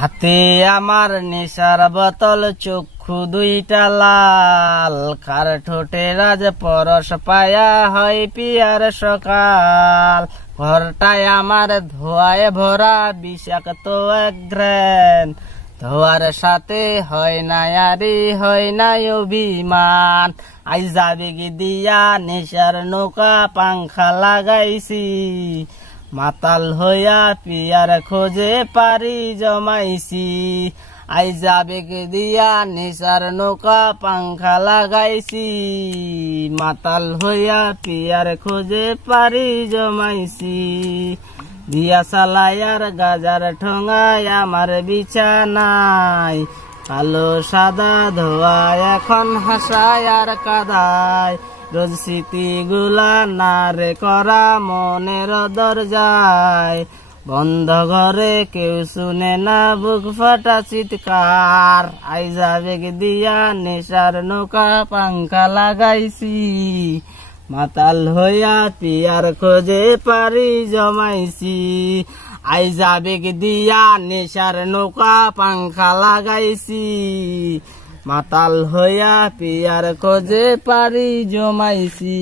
হাতে আমার নেশার বোতল, চক্ষু দুইটা লাল, কার ঠোঁটে রাজ পরশ পায়া হয় পিয়ার সকাল। ঘরটায় আমার ধোয়ায় ভরা বিষাক্ত এক ঘ্রাণ, ধোয়ার সাথে হয় না আরে হয় না অভিমান। আইজ আবেগ দিয়া নেশার নৌকা পাংখা লাগাইছি, মাতাল হইয়া পিয়ার খোঁজে পারি জমাইছি। আইজ আবেগ দিয়া নেশার নৌকা পাংখা লাগাইছি, মাতাল হইয়া পিয়ার খোঁজে পারি জমাইছি। দিয়া চালায়ার গাজার ঠোঙায় আমার বিছানায়, কালো সাদা ধোয়ায় এখন হাসায় আর কাদায়। রোজ স্মৃতিগুলা না রে করা মনের দরজায়, বন্ধ ঘরে কেউ শুনে না বুক ফাটা চিৎকার। আইজ আবেগ দিয়া নেশার নৌকা পাংখা লাগাইছি, মাতাল হইয়া পিয়ার খোঁজে পারি জমাইছি। আইজ আবেগ দিয়া নেশার নৌকা পাংখা লাগাইছি, মাতাল হইয়া পিয়ার খোঁজে পারি জমাইছি।